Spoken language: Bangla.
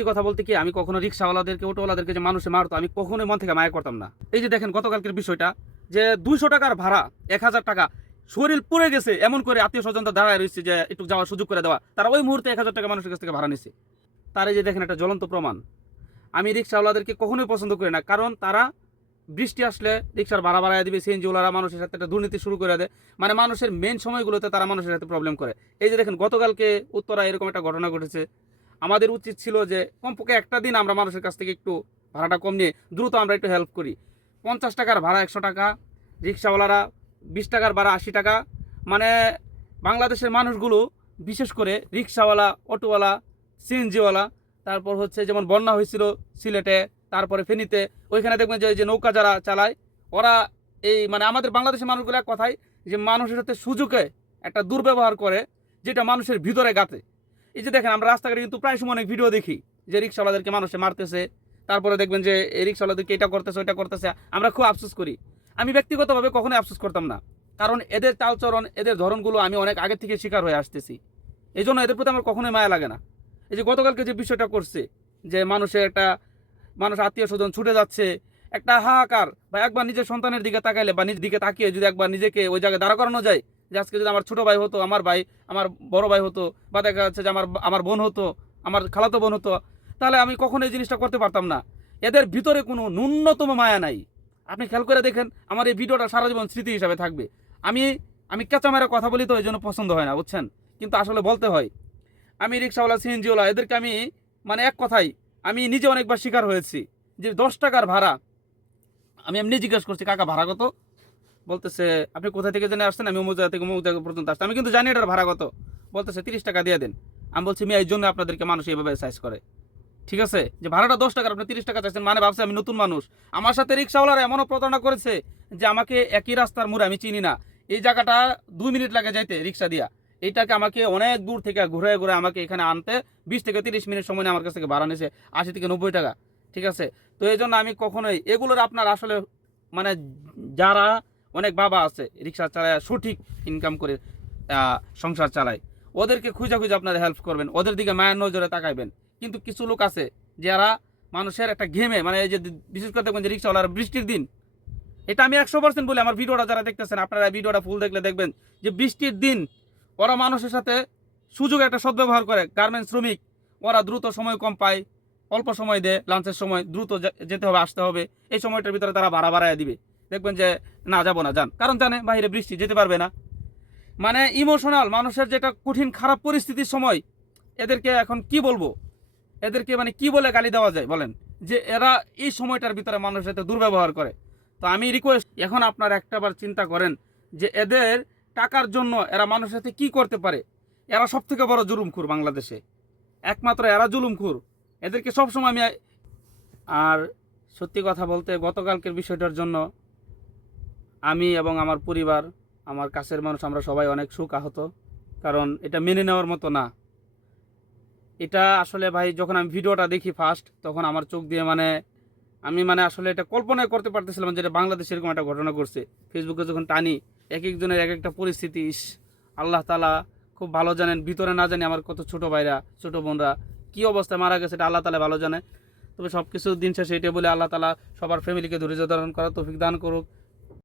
সত্যি কথা বলতে কি, আমি কখনো রিক্সাওয়ালাদেরকে, অটোওয়ালাদেরকে যে মানুষে মারতো, আমি কখনোই মন থেকে মায়া করতাম না। এই যে দেখেন গতকালকের বিষয়টা, যে 200 টাকার ভাড়া, 1000 টাকা, শরীর পুড়ে গেছে এমন করে আত্মীয় স্বজনরা দাঁড়ায় রয়েছে যে একটু যাওয়ার সুযোগ করে দেওয়া, তারা ওই মুহূর্তে 1000 টাকা মানুষের কাছ থেকে ভাড়া নিছে। তার এই যে দেখেন একটা জ্বলন্ত প্রমাণ। আমি রিক্সাওয়ালাদেরকে কখনোই পছন্দ করি না, কারণ তারা বৃষ্টি আসলে রিক্সার ভাড়া বাড়ায় দিবে, সিএনজিওয়ালারা মানুষের সাথে একটা দুর্নীতি শুরু করে দেয়, মানে মানুষের মেন সময়গুলোতে তারা মানুষের সাথে প্রবলেম করে। এই যে দেখেন গতকালকে উত্তরা এরকম একটা ঘটনা ঘটেছে। আমাদের উচিত ছিল যে কমপক্ষে একটা দিন আমরা মানুষের কাছ থেকে একটু ভাড়াটা কম নিয়ে দ্রুত আমরা একটু হেল্প করি। 50 টাকার ভাড়া 100 টাকা, রিক্সাওয়ালারা 20 টাকার ভাড়া 80 টাকা। মানে বাংলাদেশের মানুষগুলো, বিশেষ করে রিক্সাওয়ালা, অটোওয়ালা, সিএনজিওয়ালা, তারপর হচ্ছে যেমন বন্যা হয়েছিল সিলেটে, তারপরে ফেনীতে, ওইখানে দেখবেন যে নৌকা যারা চালায় ওরা, এই মানে আমাদের বাংলাদেশের মানুষগুলো এক কথায় যে মানুষের সাথে সুযোগে একটা দুর্ব্যবহার করে, যেটা মানুষের ভিতরে গাতে। এই যে দেখেন আমরা রাস্তাঘাটে কিন্তু প্রায় সময় অনেক ভিডিও দেখি যে রিক্সাওয়ালাদেরকে মানুষে মারতেছে, তারপরে দেখবেন যে এই রিক্সাওয়ালাদেরকে এটা করতেছে ওইটা করতেছে, আমরা খুব আফসোস করি। আমি ব্যক্তিগতভাবে কখনোই আফসোস করতাম না, কারণ এদের চালচরণ, এদের ধরনগুলো আমি অনেক আগে থেকে শিকার হয়ে আসতেছি। এই জন্য এদের প্রতি আমার কখনোই মায়া লাগে না। এই যে গতকালকে যে বিষয়টা করছে, যে মানুষ আত্মীয় স্বজন ছুটে যাচ্ছে, একটা হাহাকার, বা একবার নিজের সন্তানের দিকে তাকাইলে বা নিজের দিকে তাকিয়ে যদি একবার নিজেকে ওই জায়গায় দাঁড়া করানো যায়, যে আজকে যদি আমার ছোট ভাই হতো, আমার ভাই, আমার বড় ভাই হতো, বা দেখা যাচ্ছে যে আমার বোন হতো, আমার খালাতো বোন হতো, তাহলে আমি কখনো এই জিনিসটা করতে পারতাম না। এদের ভিতরে কোনো ন্যূনতম মায়া নাই। আপনি খেয়াল করে দেখেন, আমার এই ভিডিওটা সারা জীবন স্মৃতি হিসাবে থাকবে। আমি আমি কেঁচা মেরা কথা বলি তো এই জন্য পছন্দ হয় না, বুঝছেন, কিন্তু আসলে বলতে হয়। আমি রিক্সাওয়ালা, সিএনজিওয়ালা, এদেরকে আমি মানে এক কথাই আমি নিজে অনেকবার শিকার হয়েছি। যে 10 টাকার ভাড়া, আমি এমনি জিজ্ঞেস করছি কাকা ভাড়া কত, বলতেছে আপনি কোথা থেকে জেনে আসছেন, আমি অমুক জায়গা থেকে অমুক জায়গা পর্যন্ত আসছি, আমি কিন্তু জানি এটার ভাড়া কত, বলতেছে 30 টাকা দিয়ে দেন। আমি বলছি মেয়ে, এই জন্য আপনাদেরকে মানুষ এইভাবে সাইজ করে, ঠিক আছে, যে ভাড়াটা 10 টাকার আপনি 30 টাকা চাইছেন, মানে ভাবছে আমি নতুন মানুষ। আমার সাথে রিক্সাওয়ালারা এমনও প্রতারণা করেছে যে আমাকে একই রাস্তার মোড়ে, আমি চিনি না এই জায়গাটা, 2 মিনিট লাগে যাইতে রিক্সা দিয়া, এইটাকে আমাকে অনেক দূর থেকে ঘুরে ঘুরে আমাকে এখানে আনতে 20 থেকে 30 মিনিট সময় নিয়ে আমার কাছ থেকে ভাড়া নিয়েছে 80 থেকে 90 টাকা, ঠিক আছে। তো এই জন্য আমি কখনোই এগুলোর, আপনার আসলে মানে যারা অনেক বাবা আছে রিক্সা চালায় সঠিক ইনকাম করে সংসার চালায়, ওদেরকে খুঁজে খুঁজে আপনারা হেল্প করবেন, ওদের দিকে মায়ের নজরে তাকাইবেন। কিন্তু কিছু লোক আছে যারা মানুষের একটা ঘেমে, মানে এই যে বিশেষ করে দেখবেন যে রিক্সাওয়ালার বৃষ্টির দিন, এটা আমি 100% বলি, আমার ভিডিওটা যারা দেখতেছেন আপনারা ভিডিওটা ফুল দেখলে দেখবেন যে বৃষ্টির দিন ওরা মানুষের সাথে সুযোগ একটা সদ্ব্যবহার করে। গার্মেন্টস শ্রমিক, ওরা দ্রুত সময় কম পায়, অল্প সময় দেয়, লাঞ্চের সময় দ্রুত যেতে হবে, আসতে হবে, এই সময়টার ভিতরে তারা ভাড়া বাড়ায় দিবে। দেখবেন যে না যাবো না, যান, কারণ জানে বাইরে বৃষ্টি, যেতে পারবে না। মানে ইমোশনাল মানুষের যেটা কঠিন খারাপ পরিস্থিতির সময়, এদেরকে এখন কি বলবো, এদেরকে মানে কি বলে গালি দেওয়া যায় বলেন, যে এরা এই সময়টার ভিতরে মানুষের সাথে দুর্ব্যবহার করে। তো আমি রিকোয়েস্ট, এখন আপনারা একটাবার চিন্তা করেন যে এদের টাকার জন্য এরা মানুষের সাথে কি করতে পারে। এরা সব থেকে বড় জুলুমখোর বাংলাদেশে, একমাত্র এরা জুলুমখোর। এদেরকে সবসময় আমি, আর সত্যি কথা বলতে গতকালকের বিষয়টার জন্য আমি এবং আমার পরিবার, আমার কাছের মানুষ, আমরা সবাই অনেক শোক আহত, কারণ এটা মেনে নেওয়ার মতো না। এটা আসলে ভাই, যখন আমি ভিডিওটা দেখি ফার্স্ট, তখন আমার চোখ দিয়ে আমি আসলে এটা কল্পনাই করতে পারতেছিলাম যে এটা বাংলাদেশে এরকম একটা ঘটনা ঘটছে। ফেসবুকে যখন টানি, এক একজনের এক একটা পরিস্থিতি, আল্লাহ তালা খুব ভালো জানেন, ভিতরে না জানি আমার কত ছোট ভাইরা, ছোট বোনরা কী অবস্থায় মারা গেছে, এটা আল্লাহ তালা ভালো জানে। তবে সব কিছু দিন শেষে এটা বলে আল্লাহ তালা সবার ফ্যামিলিকে ধৈর্য ধারণ করার তৌফিক দান করুক।